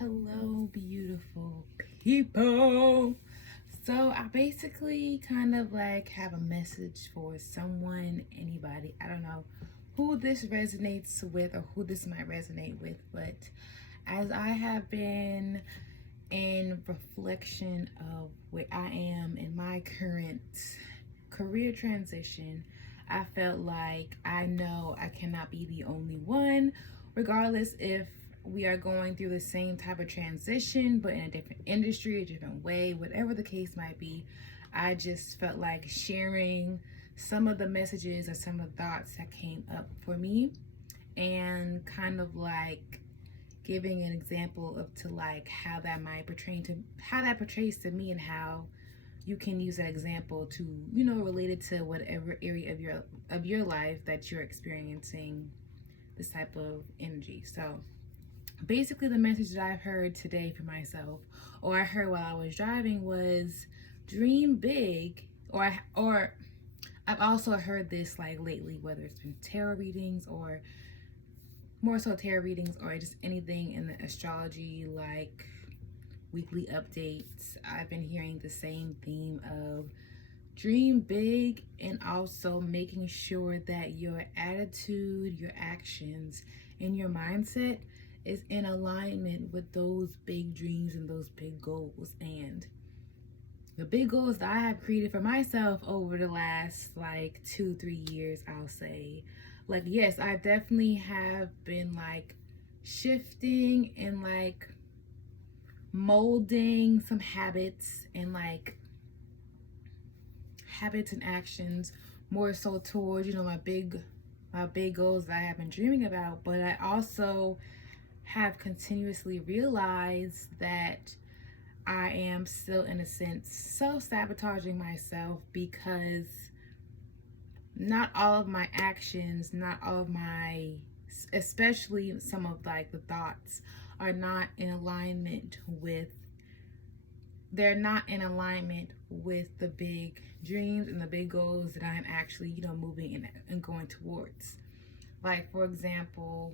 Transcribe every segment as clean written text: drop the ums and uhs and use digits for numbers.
Hello, beautiful people. So, I basically kind of like have a message for someone, anybody. I don't know who this resonates with or who this might resonate with, but as I have been in reflection of where I am in my current career transition, I felt like I know I cannot be the only one, regardless if we are going through the same type of transition, but in a different industry, a different way, whatever the case might be. I just felt like sharing some of the messages or some of the thoughts that came up for me and kind of like giving an example of to like how that portrays to me and how you can use that example to relate it to whatever area of your life that you're experiencing this type of energy. So basically the message that I've heard today for myself, or I heard while I was driving, was dream big. Or I've also heard this like lately, whether it's been tarot readings or more so tarot readings or just anything in the astrology like weekly updates. I've been hearing the same theme of dream big and also making sure that your attitude, your actions, and your mindset is in alignment with those big dreams and those big goals. And the big goals that I have created for myself over the last like 2-3 years, I'll say, like, yes, I definitely have been like shifting and like molding some habits and actions more so towards my big goals that I have been dreaming about. But I also have continuously realized that I am still in a sense self-sabotaging myself, because not all of my actions, not all of my, especially some of like the thoughts, are not in alignment with they're not in alignment with the big dreams and the big goals that I'm actually moving and going towards. Like, for example,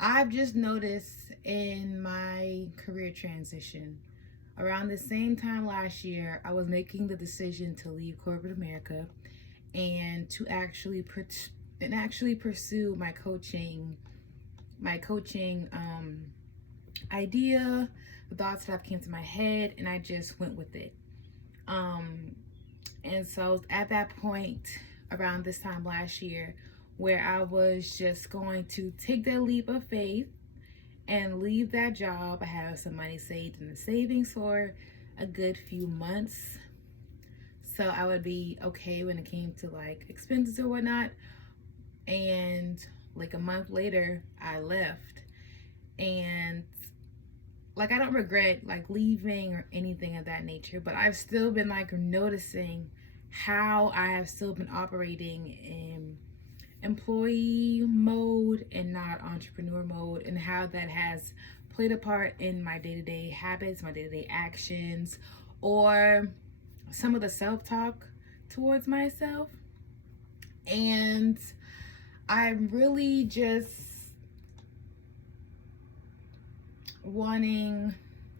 I've just noticed in my career transition, around the same time last year, I was making the decision to leave corporate America and to actually pursue my coaching idea, the thoughts that came to my head, and I just went with it. And so at that point, around this time last year, where I was just going to take that leap of faith and leave that job. I had some money saved in the savings for a good few months, so I would be okay when it came to like expenses or whatnot. And like a month later, I left. And like, I don't regret like leaving or anything of that nature, but I've still been like noticing how I have still been operating in employee mode and not entrepreneur mode, and how that has played a part in my day-to-day habits, my day-to-day actions, or some of the self-talk towards myself. And I'm really just wanting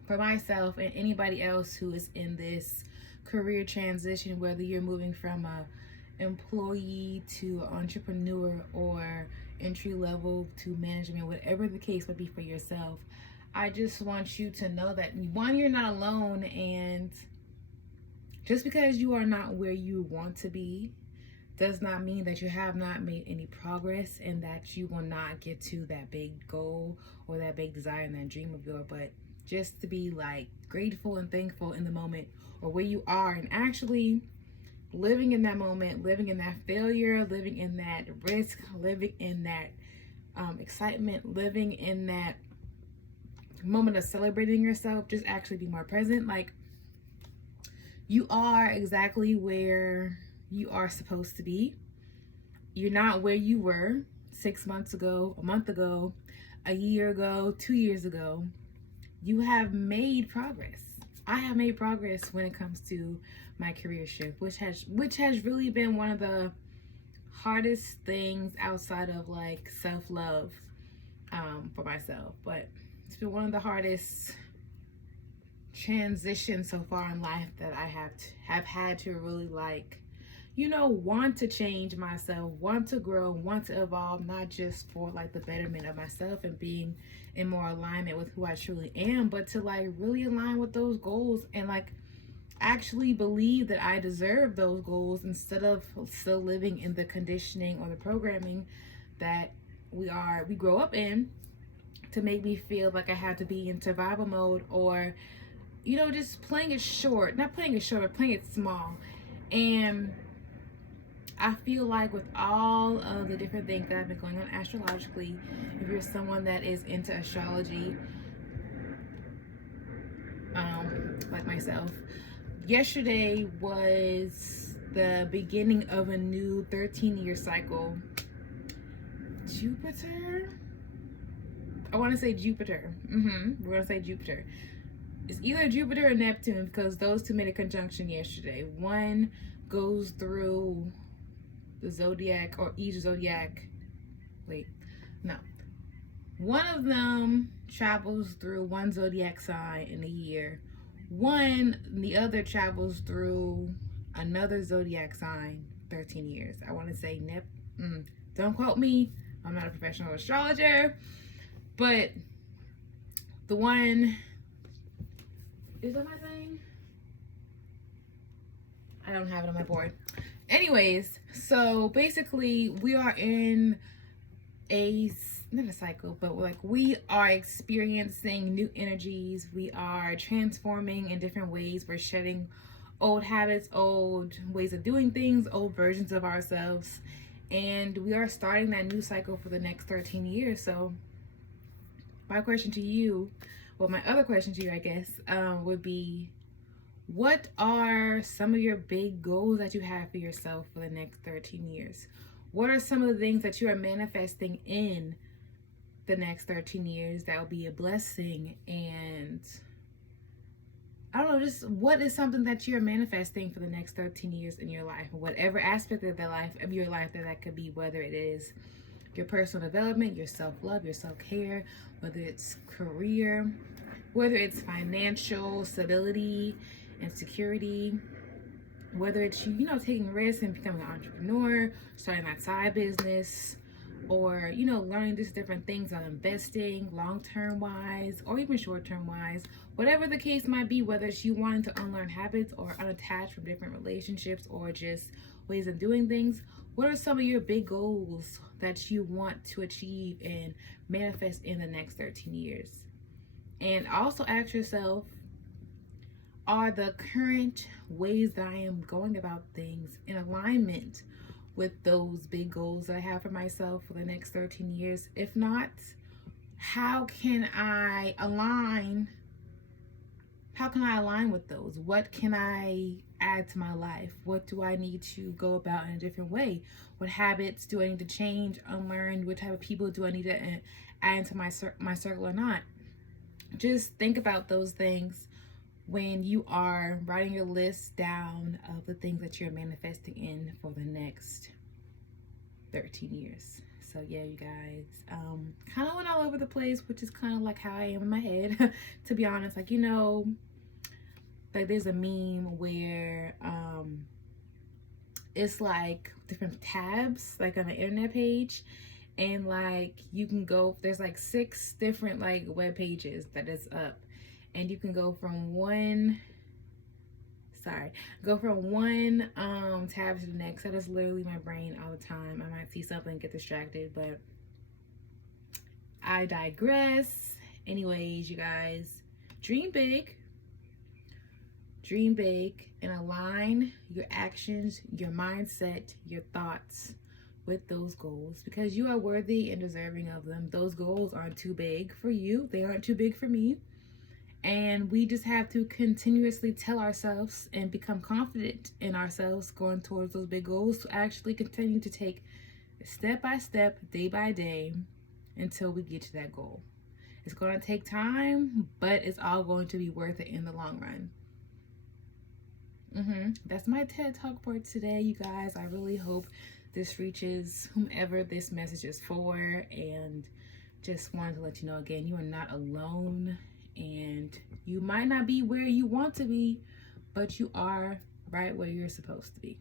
for myself and anybody else who is in this career transition, whether you're moving from a employee to entrepreneur or entry level to management, whatever the case might be for yourself, I just want you to know that, one, you're not alone, and just because you are not where you want to be does not mean that you have not made any progress and that you will not get to that big goal or that big desire and that dream of yours. But just to be like grateful and thankful in the moment or where you are, and actually living in that moment, living in that failure, living in that risk, living in that excitement, living in that moment of celebrating yourself. Just actually be more present. Like, you are exactly where you are supposed to be. You're not where you were 6 months ago, a month ago, a year ago, 2 years ago. You have made progress. I have made progress when it comes to my career shift, which has really been one of the hardest things outside of like self-love for myself. But It's been one of the hardest transitions so far in life that I have had to really want to change myself, want to grow, want to evolve, not just for the betterment of myself and being in more alignment with who I truly am, but to really align with those goals and actually believe that I deserve those goals instead of still living in the conditioning or the programming that we grow up in to make me feel like I have to be in survival mode, or just playing it short, not playing it short, but playing it small. And I feel like with all of the different things that have been going on astrologically, if you're someone that is into astrology, like myself, yesterday was the beginning of a new 13-year cycle. Jupiter? I want to say Jupiter. We're going to say Jupiter. It's either Jupiter or Neptune because those two made a conjunction yesterday. One goes through the zodiac or each zodiac. One of them travels through one zodiac sign in a year. The other travels through another zodiac sign 13 years. I want to say don't quote me. I'm not a professional astrologer, but the one is that my thing? I don't have it on my board. Anyways, so basically we are in not a cycle, but we are experiencing new energies. We are transforming in different ways. We're shedding old habits, old ways of doing things, old versions of ourselves, and we are starting that new cycle for the next 13 years. So my other question to you, I guess, would be, what are some of your big goals that you have for yourself for the next 13 years? What are some of the things that you are manifesting in the next 13 years that will be a blessing? And I don't know, just what is something that you're manifesting for the next 13 years in your life, whatever aspect of your life that could be, whether it is your personal development, your self-love, your self-care, whether it's career, whether it's financial stability and security, whether it's taking risks and becoming an entrepreneur, starting that side business, or learning just different things on investing long-term wise or even short-term wise, whatever the case might be, whether it's you wanting to unlearn habits or unattach from different relationships or just ways of doing things. What are some of your big goals that you want to achieve and manifest in the next 13 years? And also ask yourself, are the current ways that I am going about things in alignment with those big goals that I have for myself for the next 13 years? If not, how can I align with those? What can I add to my life? What do I need to go about in a different way? What habits do I need to change, unlearn? What type of people do I need to add into my circle or not? Just think about those things when you are writing your list down of the things that you're manifesting in for the next 13 years. So yeah, you guys, kind of went all over the place, which is kind of like how I am in my head, to be honest. There's a meme where it's different tabs on an internet page, and you can go, there's 6 different web pages that is up, and you can go from one tab to the next. That is literally my brain all the time. I might see something, get distracted, but I digress. Anyways, you guys, dream big, and align your actions, your mindset, your thoughts with those goals, because you are worthy and deserving of them. Those goals aren't too big for you. They aren't too big for me. And we just have to continuously tell ourselves and become confident in ourselves going towards those big goals, to actually continue to take step by step, day by day, until we get to that goal. It's going to take time, but it's all going to be worth it in the long run. That's my TED Talk for today, you guys. I really hope this reaches whomever this message is for, and just wanted to let you know again, you are not alone, and you might not be where you want to be, but you are right where you're supposed to be.